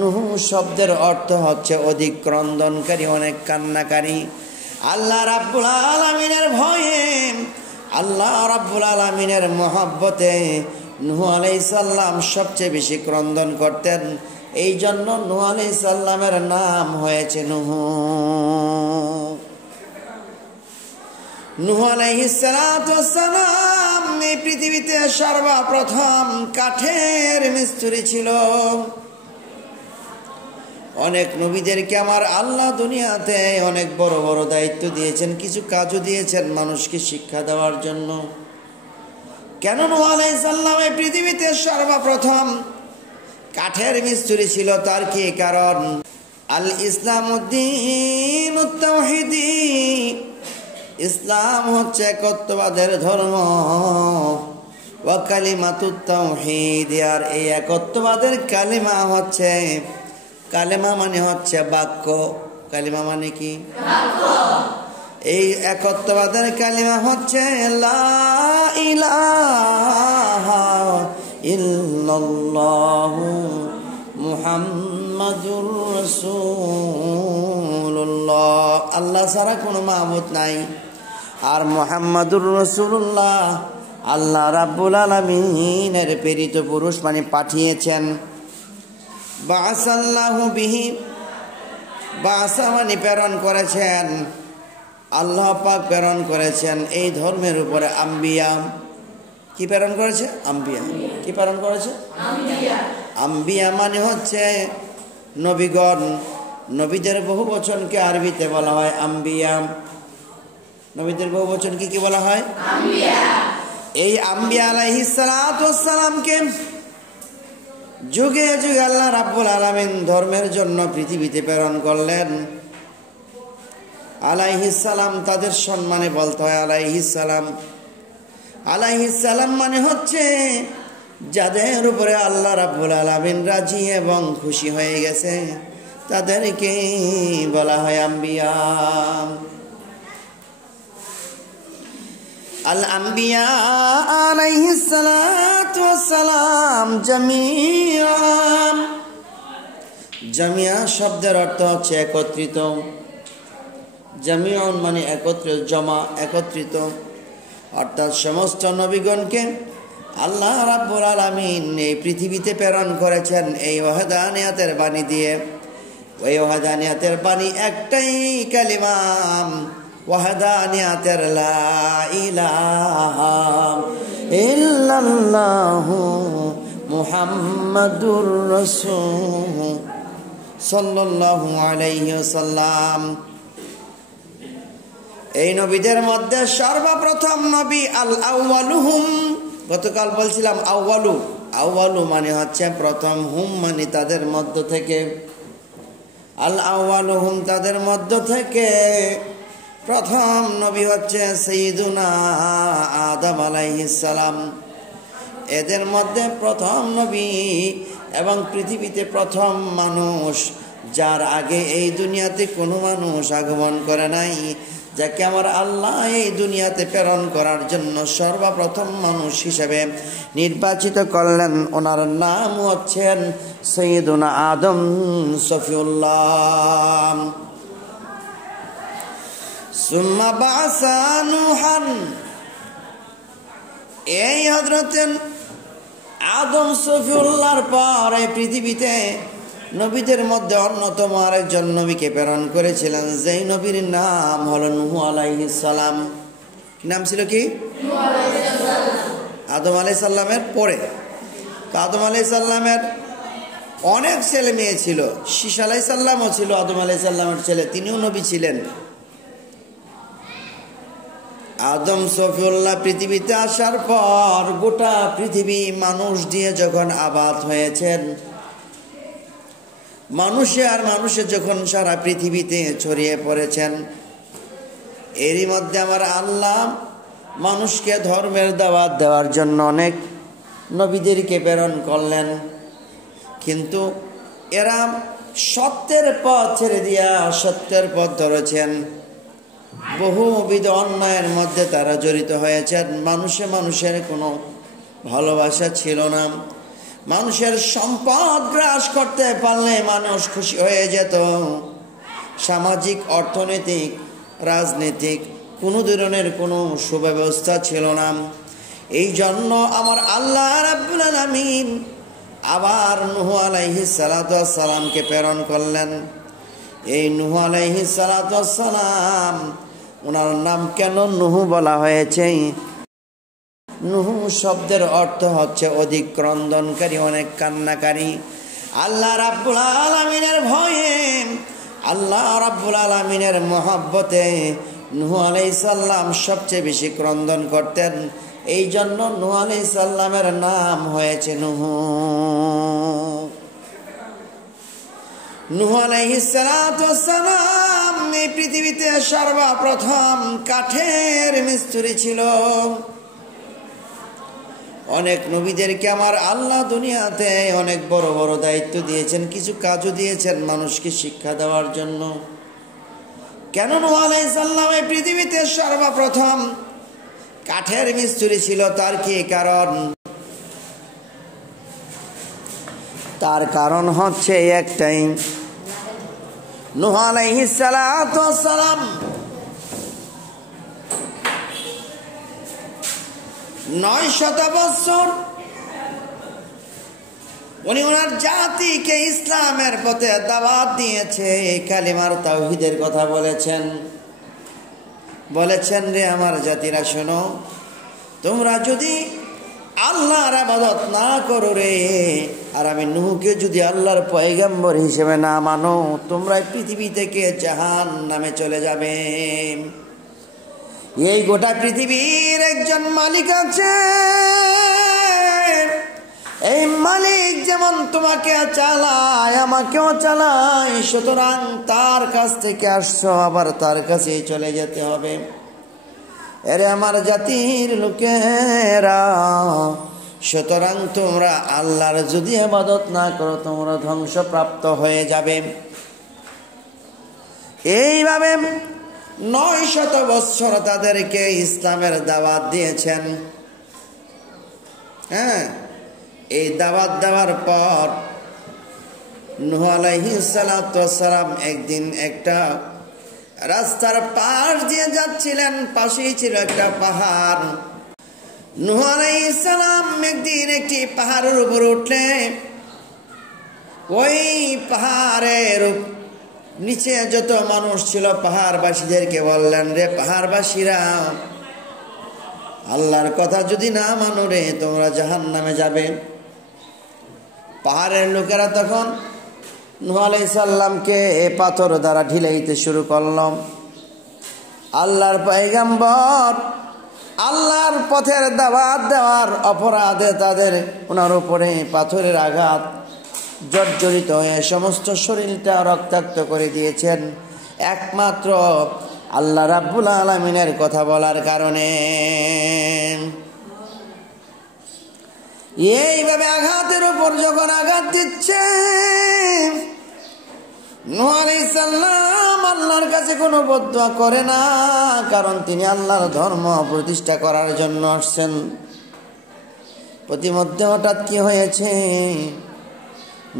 নুহু শব্দের অর্থ হচ্ছে অধিক ক্রন্দনকারী, অনেক কান্নাকারী। আল্লাহ রাব্বুল আলামিনের ভয়ে, আল্লাহ রাব্বুল আলামিনের মহব্বতে নূহ আলাইহিস সালাম সবচেয়ে বেশি ক্রন্দন করতেন। এই জন্য নূহ আলাইহিস সালামের নাম হয়েছে নূহ। নূহ আলাইহিস সালাম এই পৃথিবীতে সর্বপ্রথম কাঠের মিস্ত্রি ছিল। অনেক নবীদেরকে আমার আল্লাহ দুনিয়াতে অনেক বড় বড় দায়িত্ব দিয়েছেন, কিছু কাজও দিয়েছেন মানুষকে শিক্ষা দেওয়ার জন্য। কেন নূহ আলাইহিস সালাম এই পৃথিবীতে সর্বপ্রথম কাঠের মিস্ত্রি ছিল? তার কি কারণ? আল ইসলামুদ্দীনুত তাওহীদি, ইসলাম হচ্ছে একত্ববাদের ধর্ম। ওয়া কালিমাতুত তাওহীদ, আর এই একত্ববাদের কালিমা হচ্ছে, কালেমা মানে হচ্ছে বাক্য। কালিমা মানে কি? বাক্য। এই একত্ববাদের কালিমা হচ্ছে লা ইলাহা ইল্লাল্লাহু মুহাম্মাদুর রাসূলুল্লাহ। আল্লাহ ছাড়া কোনো মাবুদ নাই, আর মুহাম্মাদুর রাসূলুল্লাহ আল্লাহ রাব্বুল আলামিনের প্রেরিত পুরুষ, মানে পাঠিয়েছেন। বাআসাল্লাহু বিহি, বাআসা মানে প্রেরণ করেছেন, আল্লাহ পাক প্রেরণ করেছেন এই ধর্মের উপরে আম্বিয়া। কি প্রেরণ করেছে? আম্বিয়া। কি প্রেরণ করেছে? আম্বিয়া। আম্বিয়া মানে হচ্ছে নবীগণ। নবীদের বহুবচনকে আরবিতে বলা হয় আম্বিয়া। নবীদের বহুবচনকে কি বলা হয়? আম্বিয়া। এই আম্বিয়া আলাইহিস সালামকে যুগে যুগে আল্লাহ রাব্বুল আলামিন ধর্মের জন্য পৃথিবীতে প্রেরণ করলেন। আলাইহিস সালাম, তাদের সম্মানে বলতে হয় আলাইহিস সালাম। আলাইহিস সালাম মানে হচ্ছে যাদের উপরে আল্লাহ রাব্বুল আলামিন রাজি এবং খুশি হয়ে গেছে, তাদেরকে বলা হয় আম্বিয়া। আল আম্বিয়া আলাইহিস সালাতু ওয়াস সালাম জামিআ। জামিআ শব্দের অর্থ হচ্ছে একত্রিত। জামিউন মানে একত্রিত, জমা, একত্রিত। অর্থাৎ সমস্ত নবীগণকে আল্লাহ রাব্বুল আলামিন এই পৃথিবীতে প্রেরণ করেছেন এই ওয়াহদানিয়াতের বাণী দিয়ে। ওই ওয়াহদানিয়াতের বাণী একটাই কালিমা, ওয়াহদানিয়াতের লা ইলাহা ইল্লাল্লাহু মুহাম্মাদুর রাসূল সাল্লাল্লাহু আলাইহি ওয়াসাল্লাম। এই নবীদের মধ্যে সর্বপ্রথম নবী আল আউয়ালুহুম। গতকাল বলছিলাম আউয়ালু, আউয়ালু মানে হচ্ছে প্রথম, হুম মানে তাদের মধ্য থেকে। আল আউয়ালুহুম তাদের মধ্য থেকে প্রথম নবী হচ্ছে সাইয়্যিদুনা আদম আলাইহিস সালাম। এদের মধ্যে প্রথম নবী এবং পৃথিবীতে প্রথম মানুষ, যার আগে এই দুনিয়াতে কোনো মানুষ আগমন করে নাই, যাকে আমার আল্লাহ এই দুনিয়াতে প্রেরণ করার জন্য সর্বপ্রথম মানুষ হিসেবে নির্বাচিত করলেন। ওনার নাম হচ্ছেন সাইয়্যিদুনা আদম সফিউল্লাহ। সুম্মা বাআসা নূহান, এই হযরত আদম সফিউল্লাহর পর এই পৃথিবীতে নবীদের মধ্যে অন্যতম আরেকজন নবীকে প্রেরণ করেছিলেন, যেই নবীর নাম হলো নূহ আলাইহিস সালাম। নাম ছিল কি? আদম আলাইহিস সালামের পরে। তো আদম আলাইহিস সালামের অনেক ছেলে মেয়ে ছিল। শীশ আলাইহিস সালামও ছিল আদম আলাইহিস সালামের ছেলে, তিনিও নবী ছিলেন। আদম সফিউল্লাহ পৃথিবীতে আসার পর গোটা পৃথিবী মানুষ দিয়ে যখন আবাদ হয়েছেন, মানুষে আর মানুষে যখন সারা পৃথিবীতে ছড়িয়ে পড়েছেন, এরই মধ্যে আমার আল্লাহ মানুষকে ধর্মের দাওয়াত দেওয়ার জন্য অনেক নবীদেরকে প্রেরণ করলেন। কিন্তু এরা সত্যের পথ ছেড়ে দিয়া অসত্যের পথ ধরেছেন। বহুবিধ অন্যায়ের মধ্যে তারা জড়িত হয়েছেন। মানুষে মানুষের কোনো ভালোবাসা ছিল না, মানুষের সম্পদ গ্রাস করতে পারলে মানুষ খুশি হয়ে যেত। সামাজিক, অর্থনৈতিক, রাজনৈতিক কোনো ধরনের কোনো সুব্যবস্থা ছিল না। এই জন্য আমার আল্লাহ রাব্বুল আলামিন আবার নূহ আলাইহিস সালাতু ওয়াস সালামকে প্রেরণ করলেন। এই নূহ আলাইহিস সালাতু ওয়াস সালাম, ওনার নাম কেন নূহ বলা হয়েছে? নূহ শব্দের অর্থ হচ্ছে অধিক ক্রন্দনকারী, অনেক কান্নাকারী। আল্লাহ রাব্বুল আলামিনের ভয়ে, আল্লাহ রাব্বুল আলামিনের মহব্বতে নূহ আলাইহিস সালাম সবচেয়ে বেশি ক্রন্দন করতেন। এই জন্য নূহ আলাইহিস সালামের নাম হয়েছে নূহ। নূহ আলাইহিস সালাতু ওয়াস সালাম এই পৃথিবীতে সর্বপ্রথম কাঠের মিস্ত্রি ছিল। অনেক নবীদেরকে আমার আল্লাহ দুনিয়াতে অনেক বড় বড় দায়িত্ব দিয়েছেন, কিছু কাজও দিয়েছেন মানুষকে শিক্ষা দেওয়ার জন্য। কেন নূহ আলাইহিস সালাম এই পৃথিবীতে সর্বপ্রথম কাঠের মিস্ত্রি ছিল? তার কি কারণ? তার কারণ হচ্ছে একটাই, নূহ আলাইহিস সালাতু ওয়াস সালাম 900 বছর উনি ওনার জাতিকে ইসলামের পথে দাওয়াত দিয়েছে, কালিমার তাওহীদের কথা বলেছেন। বলেছেন, রে আমার জাতিরা শোনো, তোমরা যদি আল্লাহর ইবাদত না করো রে, আর আমি নূহকে যদি আল্লাহর পয়গম্বর হিসেবে না মানো, তোমরা পৃথিবী থেকে জাহান্নামে চলে যাবে। এই গোটা পৃথিবীর একজন মালিক আছে, এই মালিক যেমন তোমাকে চালায় আমাকেও চালায়, সুতরাং তার কাছ থেকে আসছো, আবার তার কাছেই চলে যেতে হবে। এরে আমার জাতির লোকেরা, সুতরাং তোমরা আল্লাহর যদি ইবাদত না করো তোমরা ধ্বংসপ্রাপ্ত হয়ে যাবে। এইভাবে 900 বছর তাদেরকে ইসলামের দাওয়াত দিয়েছেন। হ্যাঁ, এই দাওয়াত দেওয়ার পর নূহ আলাইহিস সালাতু ওয়াস সালাম একদিন একটা রাস্তার পাশ দিয়ে যাচ্ছিলেন, পাশেই ছিল একটা পাহাড়। নূহ আলাইহিস সালাম একদিন একটি পাহাড়ের উপর উঠলেন। ওই পাহাড়ের নিচে যত মানুষ ছিল পাহাড়বাসীদেরকে বললেন, রে পাহাড়বাসীরা, আল্লাহর কথা যদি না মানো রে, তোমরা জাহান্নামে যাবে। পাহাড়ের লোকেরা তখন নূহ আলাইহিস সালামকে পাথর দ্বারা ঢিলাইতে শুরু করলাম। আল্লাহর পয়গম্বর আল্লাহর পথের দাওয়াত দেওয়ার অপরাধে তাদের ওনার উপরে পাথরের আঘাত জর্জরিত হয়ে সমস্ত শরীরটা রক্তাক্ত করে দিয়েছেন, একমাত্র আল্লাহ রাব্বুল আলামিনের কথা বলার কারণে। এইভাবে আঘাতের উপর যখন আঘাত দিচ্ছে, নূহ আলাইহিস সালাম আল্লাহর কাছে কোনো বদদুয়া করে না, কারণ তিনি আল্লাহর ধর্ম প্রতিষ্ঠা করার জন্য আসছেন। প্রতিমধ্যে হঠাৎ কি হয়েছে,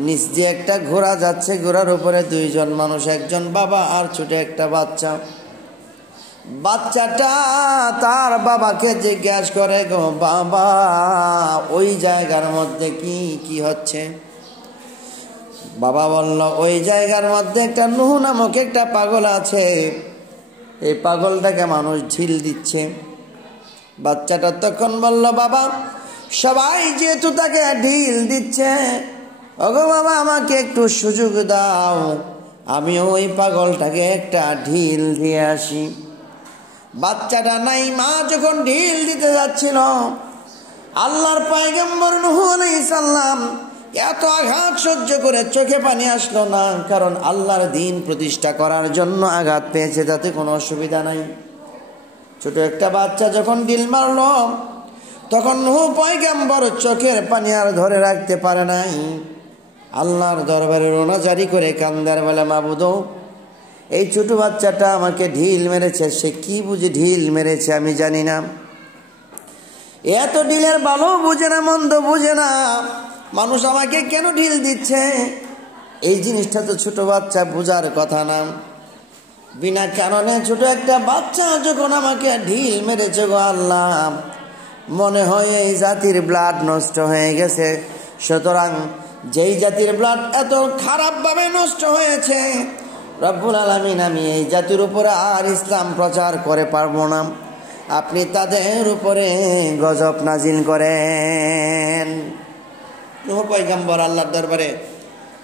নিচ দিয়ে একটা ঘোড়া যাচ্ছে, ঘোড়ার উপরে 2 জন মানুষ, একজন বাবা আর ছোট একটা বাচ্চা। বাচ্চাটা তার বাবাকে জিজ্ঞাসা করে, গো বাবা, ওই জায়গার মধ্যে কি কি হচ্ছে? বাবা বলল, ওই জায়গার মধ্যে একটা নূহ নামক একটা পাগল আছে, এই পাগলটাকে মানুষ ঢিল দিচ্ছে। বাচ্চাটা তখন বলল, বাবা, সবাই যেহেতু তাকে ঢিল দিচ্ছে, ওগো বাবা, আমাকে একটু সুযোগ দাও, আমি ওই পাগলটাকে একটা ঢিল দিয়ে আসি। বাচ্চাটা নাই মা যখন ঢিল দিতে যাচ্ছিল, আল্লাহর পয়গম্বর নূহ আলাইহিস সালাম এত আঘাত সহ্য করে চোখে পানি আসলো না, কারণ আল্লাহর দ্বীন প্রতিষ্ঠা করার জন্য আঘাত পেয়েছে, যাতে কোনো অসুবিধা নাই। ছোট একটা বাচ্চা যখন ঢিল মারল, তখন নূহ পয়গম্বর চোখের পানি আর ধরে রাখতে পারে নাই, আল্লাহর দরবারে রোনা জারি করে কান্দার বেলা, মাবুদ, এই ছোট বাচ্চাটা আমাকে ঢিল মেরেছে, সে কি বুঝে ঢিল মেরেছে আমি জানি না, এত ঢিলের ভালো বুঝে না মন্দ বুঝে না, মানুষ আমাকে কেন ঢিল দিচ্ছে? এই জিনিসটা তো ছোট বাচ্চা বোঝার কথা না। বিনা কারণে ছোট একটা বাচ্চা যখন আমাকে ঢিল মেরেছে গো আল্লাহ, মনে হয় এই জাতির ব্লাড নষ্ট হয়ে গেছে। সুতরাং যেই জাতির ব্লাড এত খারাপভাবে নষ্ট হয়েছে, রব্বুল আলামিন আমি এই জাতির উপরে আর ইসলাম প্রচার করে পারবো না, আপনি তাদের উপরে গজব নাজিল করেন। নূহ পয়গম্বর আল্লাহর দরবারে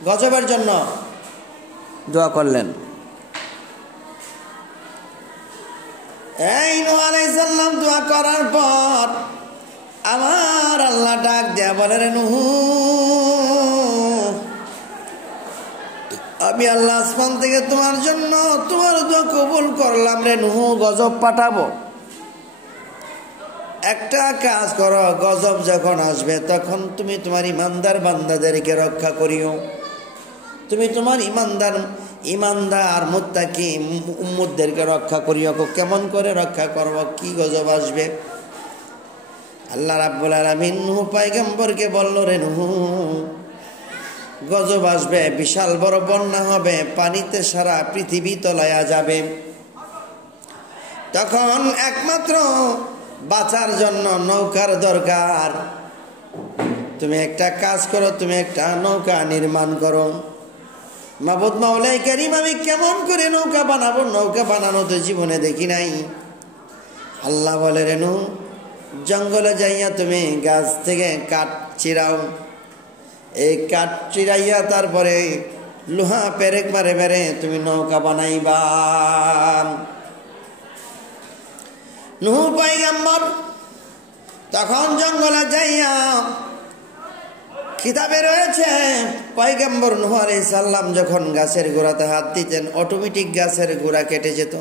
গজবের জন্য দোয়া করলেন। এই নূহ আলাইহিস সালাম দোয়া করার পর আমার আল্লাহ ডাক দেয়া বলে, রে নূহ, আমি আল্লাহ আসমান থেকে তোমার জন্য তোমার দোয়া কবুল করলাম রে নূহ, গজব পাঠাবো। একটা কাজ করো, গজব যখন আসবে তখন তুমি তোমার ইমানদার বান্দাদেরকে রক্ষা করিও। তুমি তোমার ইমানদার মুত্তাকি উম্মতদেরকে রক্ষা করিও। কেমন করে রক্ষা করব? কি গজব আসবে? আল্লাহ রাব্বুল আলামিন নূহ পয়গম্বরকে বলল, রে নূহ, গজব আসবে, বিশাল বড় বন্যা হবে, পানিতে সারা পৃথিবী তলায়া যাবে। তখন একমাত্র বাঁচার জন্য নৌকার দরকার। তুমি একটা কাজ করো, তুমি একটা নৌকা নির্মাণ করো। মাবুদ মাওলাই কারীম, আমি কেমন করে নৌকা বানাবো? নৌকা বানানো তো জীবনে দেখি নাই। আল্লাহ বলে, রে নূহ, জঙ্গলে যাইয়া তুমি গাছ থেকে কাঠ চিরাও। এই কাঠ চিরাইয়া তারপরে লোহা পেরেক মারে মেরে তুমি নৌকা বানাইবা। নূহ পয়গম্বর তখন জঙ্গলে যাইয়া, কিতাবে রয়েছে পয়গম্বর নূহ আলাইহিস সালাম যখন গাছের গোড়াতে হাত দিতেন, অটোমেটিক গাছের গোড়া কেটে যেত।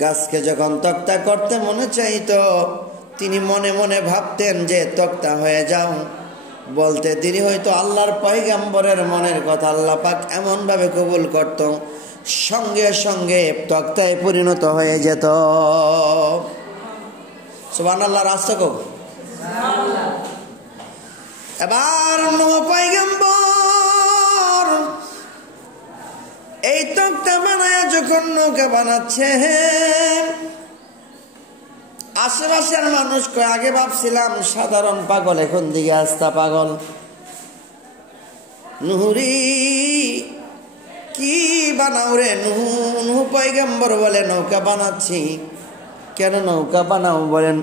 গাছকে যখন তক্তা করতে মনে চাইতো, তিনি মনে মনে ভাবতেন যে তক্তা হয়ে যাও। বলতে তিনি হয়তো আল্লাহর পয়গম্বরের মনের কথা আল্লাহ পাক এমন ভাবে কবুল করত, সঙ্গে সঙ্গে তক্তায় পরিণত হয়ে যেত। সুবহানাল্লাহ, রাস্তা কো। এবার নূহ পয়গম্বর এই তক্তা বানায় যখন নৌকা বানাচ্ছে, আশেপাশের মানুষ কয়, আগে ভাবছিলাম সাধারণ পাগল, এখন দিকে আস্তা পাগল। নুহুরি কি বানাও রে? নূহ পয়গম্বর বলে, নৌকা বানাচ্ছি। কেন নৌকা বানাও? বলেন,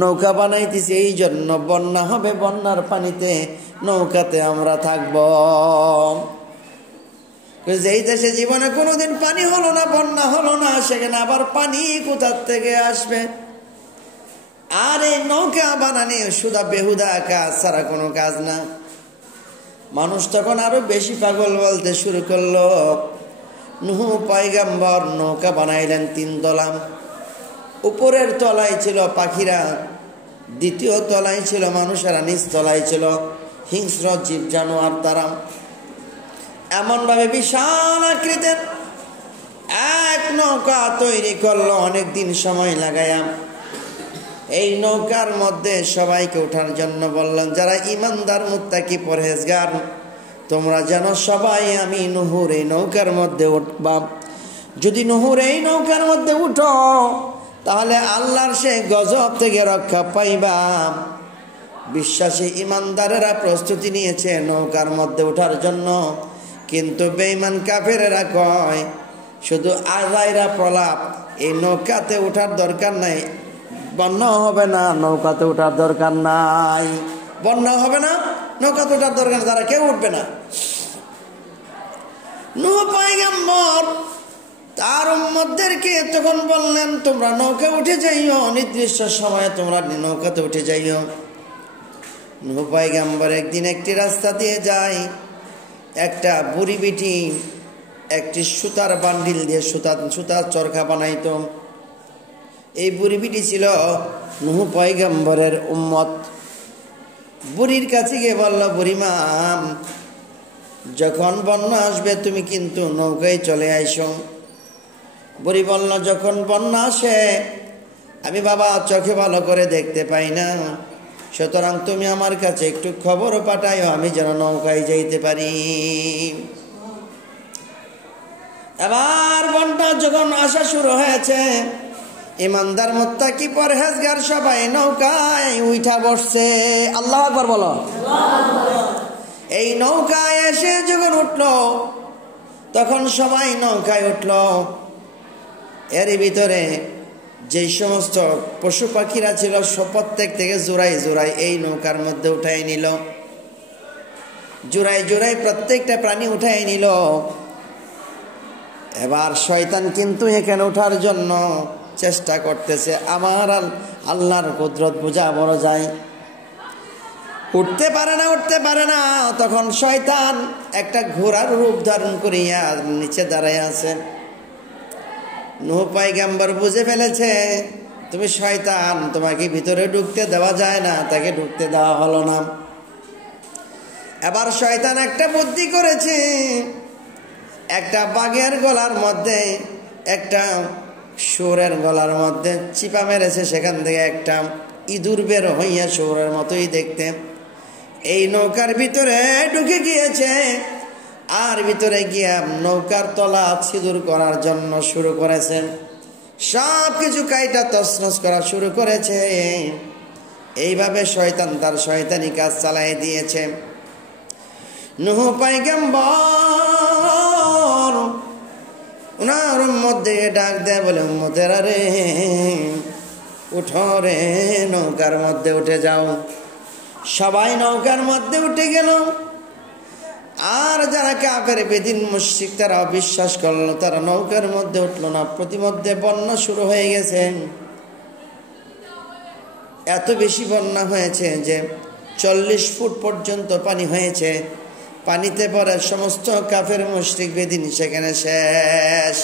নৌকা বানাইতেছি এই জন্য, বন্যা হবে, বন্যার পানিতে নৌকাতে আমরা থাকব। যেই দেশে জীবনে কোনোদিন পানি হলো না, বন্যা হলো না, সেখানে আবার পানি কোথার থেকে আসবে? আর এই নৌকা বানানি শুধু বেহুদা কাজ ছাড়া কোনো কাজ না। মানুষ তখন আরো বেশি পাগল বলতে শুরু করলো। নূহ পয়গম্বর নৌকা বানাইলেন 3 তলা। উপরের তলায় ছিল পাখিরা, দ্বিতীয় তলায় ছিল মানুষেরা, নিচ তলায় ছিল হিংস্র জীব জানোয়ার। তারা এমন ভাবে বিশাল আকৃতির এক নৌকা তৈরি করলো, অনেকদিন সময় লাগায়া। এই নৌকার মধ্যে সবাইকে ওঠার জন্য বললেন, যারা ইমানদার মুত্তাকি পরহেজগার, তোমরা যেন সবাই আমি নূহুর এই নৌকার মধ্যে উঠবা। যদি নূহুর এই নৌকার মধ্যে উঠো, তাহলে আল্লাহর সে গজব থেকে রক্ষা পাইবা। বিশ্বাসী ইমানদারেরা প্রস্তুতি নিয়েছে নৌকার মধ্যে ওঠার জন্য, কিন্তু বেঈমান কাফেরেরা কয়, শুধু আজাইরা প্রলাপ, এই নৌকাতে ওঠার দরকার নাই, বন্যা হবে না, নৌকাতে ওঠার দরকার নাই, বন্যা হবে না, নৌকাতে ওঠার দরকার, তারা কেউ উঠবে না। নূহ পয়গম্বর তার উম্মতদেরকে তখন বললেন, তোমরা নৌকা উঠে যাইও, নির্দিষ্ট সময়ে তোমরা নৌকাতে উঠে যাইও। নূহ পয়গম্বর একদিন একটি রাস্তা দিয়ে যায়, একটা বুড়ি বিটি একটি সুতার বান্ডিল দিয়ে সুতার চরখা বানাইতো। এই বুড়ি বিটি ছিল নূহ পয়গম্বরের উম্মত। বুড়ির কাছে গিয়ে বলল, বুড়িমা, যখন বন্যা আসবে তুমি কিন্তু নৌকায় চলে আইসো। বুড়ি বলল, যখন বন্যা আসে আমি বাবা চোখে ভালো করে দেখতে পাই না, সুতরাং তুমি আমার কাছে একটু খবর পাঠাইও, আমি যেন নৌকায় যাইতে পারি। এবার বন্যা যখন আসা শুরু হয়েছে, ইমানদার মুত্তাকি পরহেজগার সবাই নৌকায় উঠা বসছে। আল্লাহু আকবার বলো। এই নৌকায় এসে যখন উঠলো, তখন সবাই নৌকায় উঠলো। এর ভিতরে যে সমস্ত পশু পাখিরা ছিল প্রত্যেক থেকে জোড়াই জোড়াই এই নৌকার মধ্যে উঠাই নিল, জোড়াই জোড়াই প্রত্যেকটা প্রাণী উঠাই নিল। এবার শয়তান কিন্তু এখানে ওঠার জন্য চেষ্টা করতেছে। আমার আল্লাহর কুদরত বোঝা বড় যায়, উঠতে পারে না, উঠতে পারে না। তখন শয়তান একটা ঘোড়ার রূপ ধারণ করিয়া নিচে দাঁড়ায় আছে। নূহ পয়গম্বর বুঝে ফেলেছে তুমি শয়তান, তোমাকে ভিতরে ঢুকতে দেওয়া যায় না, তাকে ঢুকতে দেওয়া হলো না। এবার শয়তান একটা বুদ্ধি করেছে, একটা বাঘের গলার মধ্যে, একটা শুয়োরের গলার মধ্যে চিপা মেরেছে। সেখান থেকে একটা ইঁদুর বের হইয়া শুয়োরের মতোই দেখতে এই নৌকার ভিতরে ঢুকে গিয়েছে। আর ভিতরে গিয়া নৌকার তলা ছিদ্র করার জন্য শুরু করেছে, সব কিছু কাইটা তছনছ করা শুরু করেছে। এইভাবে শয়তান তার শয়তানি কাজ চালাই দিয়েছে। নূহ পয়গম্বর উনার মধ্যে ডাক দেয়, বলে উম্মতেরা রে, উঠো রে, নৌকার মধ্যে উঠে যাও। সবাই নৌকার মধ্যে উঠে গেল। আর যারা কাফের বেদিন মুশরিক তারা অবিশ্বাস করলো, তারা নৌকার মধ্যে উঠলো না। প্রতিমধ্যে বন্যা শুরু হয়ে গেছে। এত বেশি বন্যা হয়েছে যে 40 ফুট পর্যন্ত পানি হয়েছে। পানিতে পড়ে সমস্ত কাফের মুশরিক বেদিন সেখানে শেষ।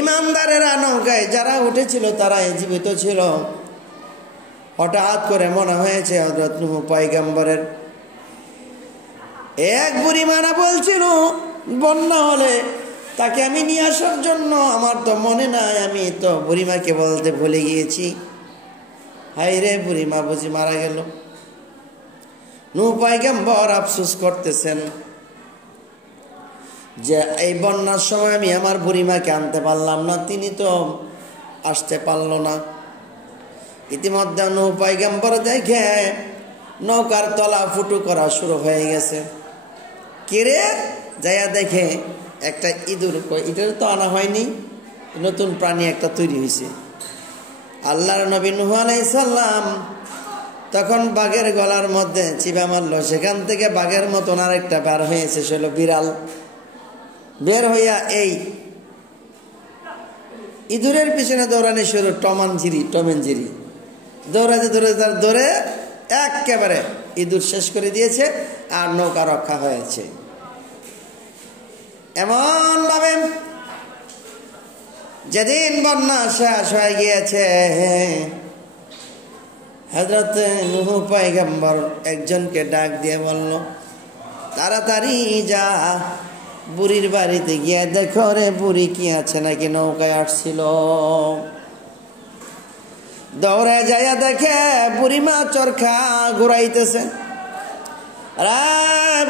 ইমানদারেরা নৌকায় যারা উঠেছিল তারা জীবিত ছিল। হঠাৎ করে মনে হয়েছে হযরত নূহ পয়গম্বরের এক বুড়ি মারা বলছিল বন্যা হলে তাকে আমি নিয়ে আসার জন্য। আমার তো মনে নাই, আমি তো বুড়িমাকে বলতে ভুলে গিয়েছি। হায় রে, বুড়িমা বুঝি মারা গেল। নূহ পয়গম্বর আফসোস করতেছেন যে এই বন্যার সময় আমি আমার বুড়িমাকে আনতে পারলাম না, তিনি তো আসতে পারল না। ইতিমধ্যে নূহ পয়গম্বর দেখে নৌকার তলা ফুটো করা শুরু হয়ে গেছে। কেড়ে যাইয়া দেখে একটা ইঁদুর, ইঁদুর তো আনা হয়নি, নতুন প্রাণী একটা তৈরি হয়েছে। আল্লাহর নবী নূহ আলাইহিস সালাম তখন বাঘের গলার মধ্যে চিবা মারল। সেখান থেকে বাঘের মতন আরেকটা বের হয়েছে, সে হলো বিড়াল। বের হইয়া এই ইঁদুরের পিছনে দৌড়ানি শুরু, টম এন্ড জেরি দৌড়াতে দৌড়াতে তার দৌড়ে একেবারে ইঁদুর শেষ করে দিয়েছে। আর নৌকা রক্ষা হয়েছে। এমন ভাবে যেদিন বন্যা শেষ হয়ে গিয়েছে, হযরত নূহ পয়গম্বর একজনকে ডাক দিয়ে বলল, তাড়াতাড়ি যা, বুড়ির বাড়িতে গিয়ে দেখো রে, বুড়ি কি আছে নাকি নৌকায় আসছিল। দৌড়ে যাইয়া দেখে বুড়িমা চরখা ঘুরাইতেছে।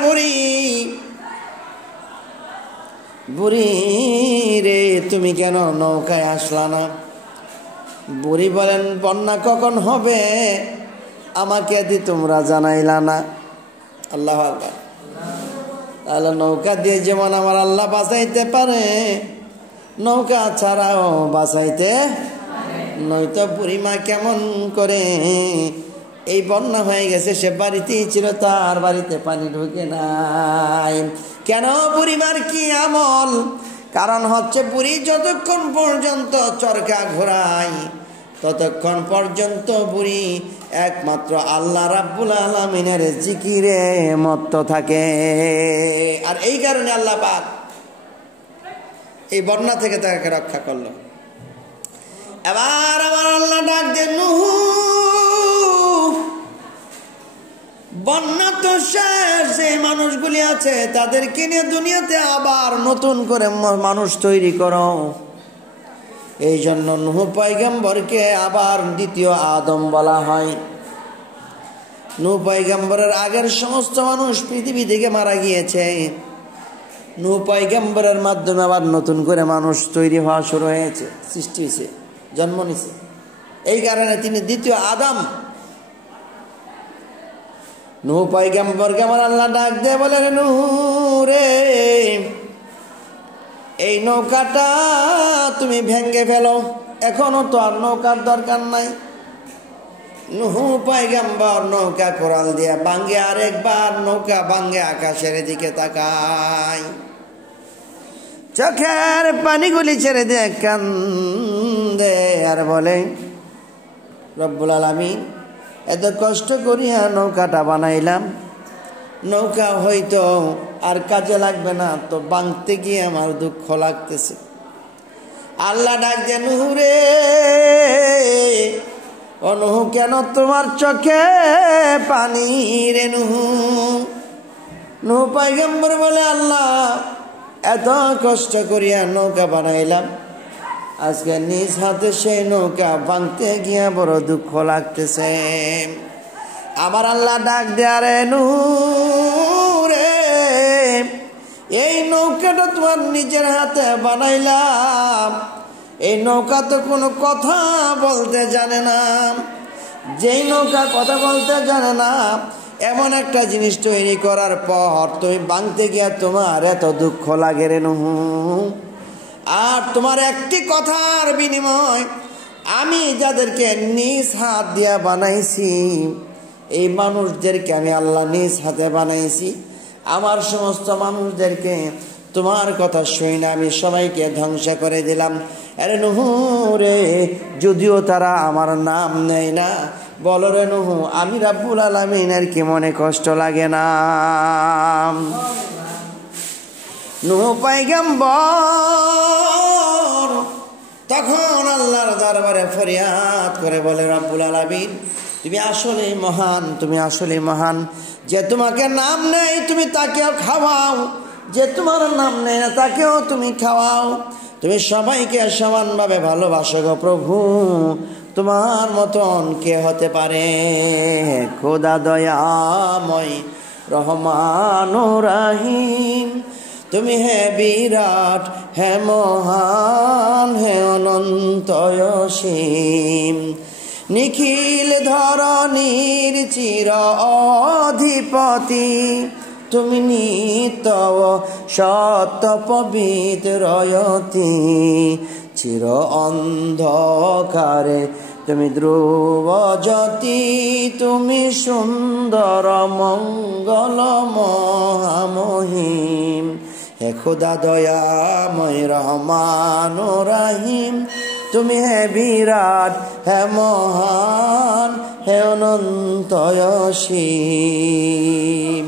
বুড়ি, বুড়ি রে, তুমি কেন নৌকায় আসলা না? বুড়ি বলেন, বন্যা কখন হবে আমাকে দি তোমরা জানাইলা না। আল্লাহু আকবার। তাহলে নৌকা দিয়ে যেমন আমার আল্লাহ বাঁচাইতে পারে, নৌকা ছাড়াও বাঁচাইতে, নয়তো বুড়িমা কেমন করে, এই বন্যা হয়ে গেছে, সে বাড়িতেই ছিল, তার বাড়িতে পানি ঢুকে নাই। কেন? বুড়িমার কি আমল? কারণ হচ্ছে বুড়ি যতক্ষণ পর্যন্ত চরকা ঘোরায় ততক্ষণ পর্যন্ত বুড়ি একমাত্র আল্লাহ রাব্বুল আলামিনের জিকিরে মত্ত থাকে। আর এই কারণে আল্লাহ পাক এই বন্যা থেকে তাকে রক্ষা করলো। এবার আমার আল্লাহ ডাক দেন, নূহ, বন্যা তো শেষ, যে মানুষগুলি আছে তাদেরকে নিয়ে দুনিয়াতে আবার নতুন করে মানুষ তৈরি করো। এই জন্য নূহ পয়গম্বরকে আবার দ্বিতীয় আদম বলা হয়। নূহ পয়গম্বরের আগের সমস্ত মানুষ পৃথিবী থেকে মারা গিয়েছে। নূহ পয়গম্বরের মাধ্যমে আবার নতুন করে মানুষ তৈরি হওয়া শুরু হয়েছে, সৃষ্টি হয়েছে, জন্ম নিছে। এই কারণে তিনি দ্বিতীয় আদম। নূহ পয়গম্বরকে আমার আল্লাহ ডাক দিয়ে বলেন, নূহ রে, এই নৌকাটা তুমি ভেঙে ফেলো, এখনো তো আর নৌকার দরকার নাই। নূহ পয়গম্বর নৌকা কোরাল দিয়া ভাঙ্গে, আরেকবার নৌকা ভাঙ্গে আকাশের দিকে তাকায়, চোখের পানিগুলি ছেড়ে দিয়ে কান্দে আর বলে, রব্বুল আলামিন, এত কষ্ট করিয়া নৌকাটা বানাইলাম, নৌকা হয়তো আর কাজে লাগবে না, তো ভাঙতে গিয়ে আমার দুঃখ লাগতেছে। আল্লাহ ডাক দেন, নূহ রে, ও নূহ, কেন তোমার চোখে পানি রে নূহ? নূহ পয়গম্বর বলে, আল্লাহ, এত কষ্ট করিয়া নৌকা বানাইলাম, আজকে নিজ হাতে সেই নৌকা ভাঙতে গিয়া বড় দুঃখ লাগতেছে। আমার আল্লাহ ডাক দেয়া, রে নূহ রে, এই নৌকাটা তোমার নিজের হাতে বানাইলাম, এই নৌকা তো কোনো কথা বলতে জানে না। যেই নৌকা কথা বলতে জানে না, এমন একটা জিনিস তৈরি করার পর তুমি ভাঙতে গিয়া তোমার এত দুঃখ লাগে রে নূহ। আর তোমার একটি কথার বিনিময় আমি যাদেরকে নিজ হাত দিয়া বানাইছি, এই মানুষদেরকে আমি আল্লাহ নিজ হাতে বানাইছি, আমার সমস্ত মানুষদেরকে তোমার কথা শুনে আমি সবাইকে ধ্বংস করে দিলাম। আরে নূহ রে, যদিও তারা আমার নাম নেয় না, বলো রে নূহ, আমি রাব্বুল আলামিনের কি মনে কষ্ট লাগে না? নূহ পয়গম্বর তখন আল্লাহর দরবারে ফরিয়াদ করে বলে, রাব্বুল আলামিন, তুমি আসলে মহান, তুমি আসলে মহান। যে তোমাকে নাম নেই তুমি তাকেও খাওয়াও, যে তোমার নাম নেই না তাকেও তুমি খাওয়াও, তুমি সবাইকে সমানভাবে ভালোবাসো গো প্রভু, তোমার মতন কে হতে পারে? খোদা দয়াময় রহমান রাহিম, তুমি হে বিরাট, হে মহান, হে অনন্ত অসীম, নিখিল ধরণীর চির অধিপতি, তুমি নিত্য সত্য পবিত্রয়তি, চির অন্ধকারে তুমি ধ্রুব জ্যোতি, তুমি সুন্দর মঙ্গল মহামহিম, হে খোদা দয়াময় রহমান রাহিম, তুমি হে বিরাট, হে মহান, হে অনন্ত অসীম।